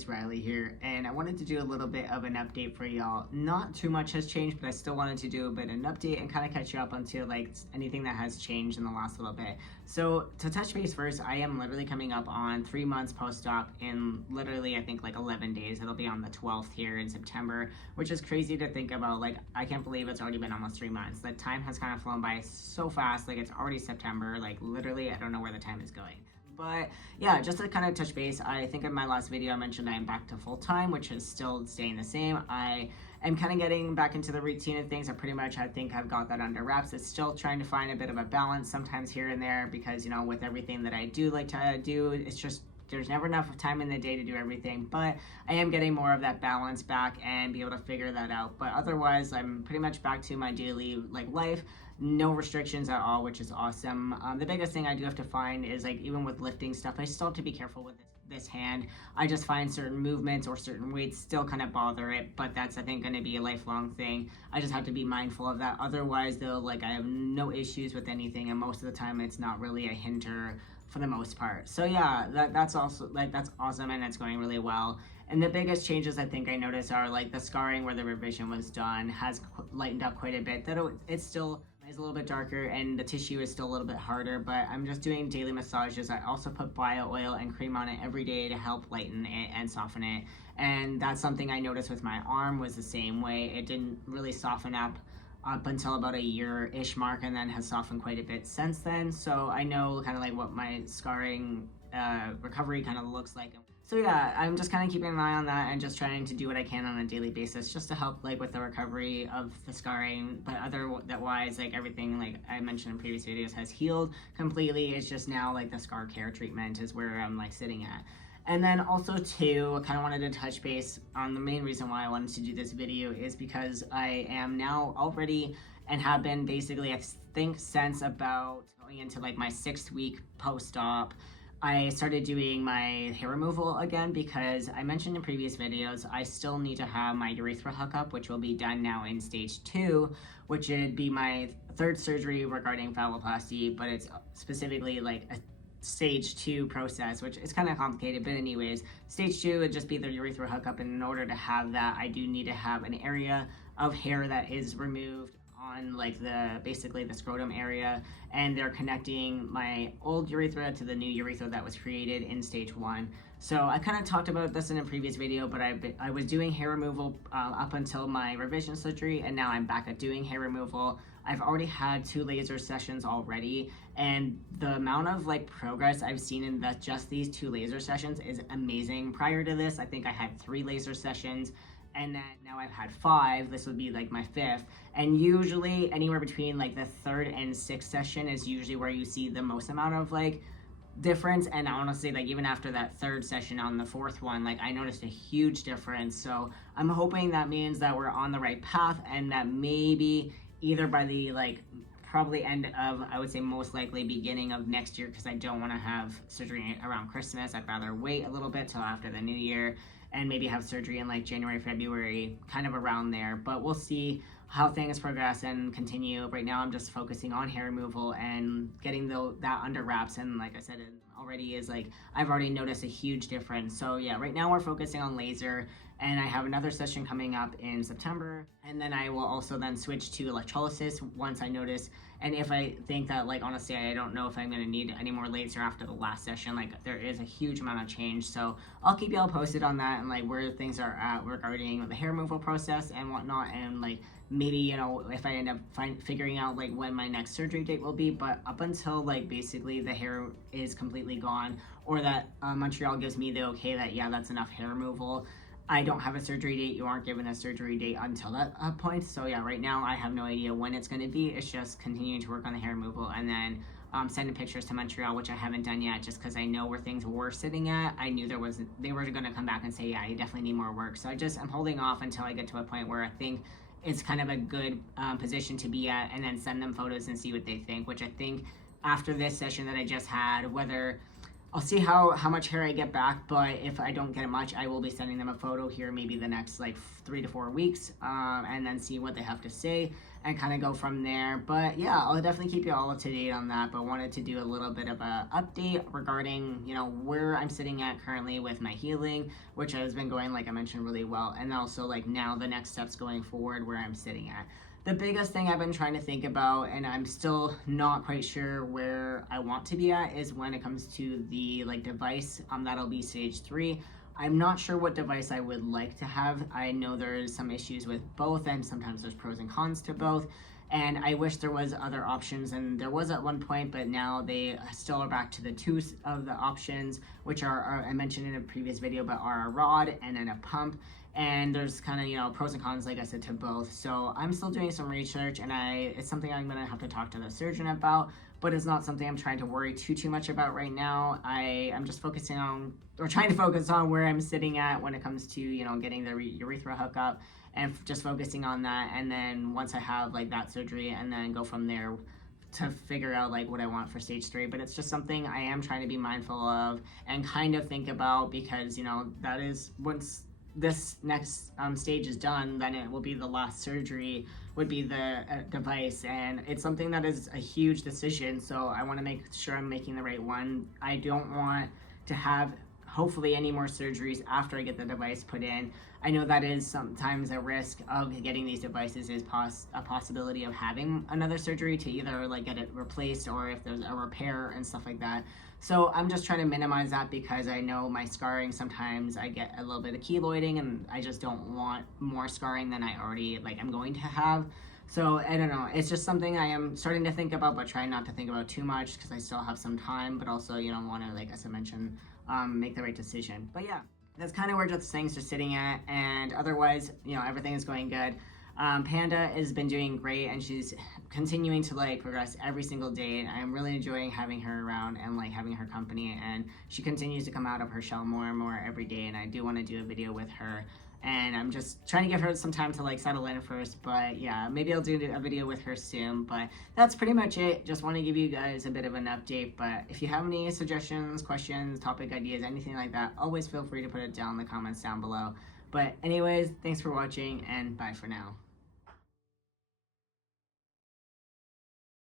it's Riley here, and I wanted to do a little bit of an update for y'all. Not too much has changed, but I still wanted to do a bit of an update and kind of catch you up onto like anything that has changed in the last little bit. So to touch base first, I am literally coming up on 3 months post-op in literally I think like 11 days. It'll be on the 12th here in September, which is crazy to think about. Like I can't believe it's already been almost 3 months. The time has kind of flown by so fast. Like it's already September. Like literally, I don't know where the time is going. But yeah, just to kind of touch base, I think in my last video I mentioned I am back to full-time, which is still staying the same. I am kind of getting back into the routine of things. I think I've got that under wraps. It's still trying to find a bit of a balance sometimes here and there because, you know, with everything that I do like to do, it's just there's never enough time in the day to do everything, but I am getting more of that balance back and be able to figure that out. But otherwise, I'm pretty much back to my daily life, no restrictions at all, which is awesome. The biggest thing I do have to find is like even with lifting stuff, I still have to be careful with this hand. I just find certain movements or certain weights still kind of bother it, but that's I think going to be a lifelong thing. I just have to be mindful of that. Otherwise, though, like I have no issues with anything, and most of the time it's not really a hinder for the most part. So yeah, that's also that's awesome and it's going really well. And the biggest changes I think I noticed are like the scarring where the revision was done has lightened up quite a bit. That it's still is a little bit darker and the tissue is still a little bit harder, but I'm just doing daily massages. I also put bio oil and cream on it every day to help lighten it and soften it. And that's something I noticed with my arm was the same way. It didn't really soften up until about a year-ish mark and then has softened quite a bit since then. So I know kind of like what my scarring recovery kind of looks like. So yeah, I'm just kind of keeping an eye on that and just trying to do what I can on a daily basis just to help like with the recovery of the scarring. But otherwise, like everything like I mentioned in previous videos has healed completely. It's just now like the scar care treatment is where I'm like sitting at. And then also too, I kind of wanted to touch base on the main reason why I wanted to do this video is because I am now already and have been basically I think since about going into like my 6th week post-op. I started doing my hair removal again because I mentioned in previous videos I still need to have my urethra hookup, which will be done now in stage 2, which would be my 3rd surgery regarding phalloplasty, but it's specifically like a stage 2 process, which is kind of complicated, but anyways, stage 2 would just be the urethra hookup, and in order to have that I do need to have an area of hair that is removed on like basically the scrotum area, and they're connecting my old urethra to the new urethra that was created in stage 1. So I kind of talked about this in a previous video, but I was doing hair removal up until my revision surgery, and now I'm back at doing hair removal. I've already had 2 laser sessions already, and the amount of like progress I've seen in just these 2 laser sessions is amazing. Prior to this, I think I had 3 laser sessions, and then now I've had 5. This would be like my 5th, and usually anywhere between like the 3rd and 6th session is usually where you see the most amount of like difference. And honestly, like even after that 3rd session on the 4th one, like I noticed a huge difference. So I'm hoping that means that we're on the right path, and that maybe either by the like probably end of, I would say most likely beginning of next year, because I don't want to have surgery around Christmas. I'd rather wait a little bit till after the new year and maybe have surgery in like January, February, kind of around there. But we'll see how things progress and continue. Right now I'm just focusing on hair removal and getting that under wraps, and like I said, it already is like I've already noticed a huge difference. So yeah, right now we're focusing on laser, and I have another session coming up in September, and then I will also then switch to electrolysis once I notice, and if I think that like honestly I don't know if I'm going to need any more laser after the last session. Like there is a huge amount of change, so I'll keep y'all posted on that and like where things are at regarding the hair removal process and whatnot, and like maybe, you know, if I end up figuring out like when my next surgery date will be. But up until like basically the hair is completely gone, or that Montreal gives me the okay that yeah, that's enough hair removal, I don't have a surgery date. You aren't given a surgery date until that point. So yeah, right now I have no idea when it's going to be. It's just continuing to work on the hair removal, and then sending pictures to Montreal, which I haven't done yet just because I know where things were sitting at. I knew they were going to come back and say, yeah, you definitely need more work. So I'm holding off until I get to a point where I think it's kind of a good position to be at, and then send them photos and see what they think, which I think after this session that I just had, whether I'll see how much hair I get back, but if I don't get much, I will be sending them a photo here maybe the next like 3 to 4 weeks, and then see what they have to say and kind of go from there. But yeah, I'll definitely keep you all up to date on that, but wanted to do a little bit of a update regarding, you know, where I'm sitting at currently with my healing, which has been going, like I mentioned, really well, and also like now the next steps going forward where I'm sitting at. The biggest thing I've been trying to think about, and I'm still not quite sure where I want to be at, is when it comes to the like device that'll be stage 3. I'm not sure what device I would like to have. I know there's some issues with both, and sometimes there's pros and cons to both. And I wish there was other options, and there was at one point, but now they still are back to the two of the options, which are I mentioned in a previous video, but are a rod and then a pump. And there's kind of, you know, pros and cons, like I said, to both. So I'm still doing some research, and it's something I'm gonna have to talk to the surgeon about, but it's not something I'm trying to worry too much about right now. I'm just focusing on, or trying to focus on, where I'm sitting at when it comes to, you know, getting the urethra hookup, and just focusing on that. And then once I have like that surgery, and then go from there to figure out like what I want for stage 3. But it's just something I am trying to be mindful of and kind of think about, because, you know, that is, once this next stage is done, then it will be the last surgery, would be the device, and it's something that is a huge decision, so I want to make sure I'm making the right one. I don't want to have hopefully any more surgeries after I get the device put in. I know that is sometimes a risk of getting these devices, is a possibility of having another surgery to either like get it replaced, or if there's a repair and stuff like that. So I'm just trying to minimize that, because I know my scarring, sometimes I get a little bit of keloiding, and I just don't want more scarring than I already I'm going to have. So I don't know, it's just something I am starting to think about, but trying not to think about too much, because I still have some time, but also, you know, want to, like as I mentioned, make the right decision. But yeah, that's kind of where just things are sitting at, and otherwise, you know, everything is going good. Panda has been doing great, and she's continuing to like progress every single day, and I'm really enjoying having her around and like having her company, and she continues to come out of her shell more and more every day, and I do want to do a video with her, and I'm just trying to give her some time to like settle in first. But yeah, maybe I'll do a video with her soon. But that's pretty much it. Just want to give you guys a bit of an update. But if you have any suggestions, questions, topic ideas, anything like that, always feel free to put it down in the comments down below. But anyways, thanks for watching, and bye for now.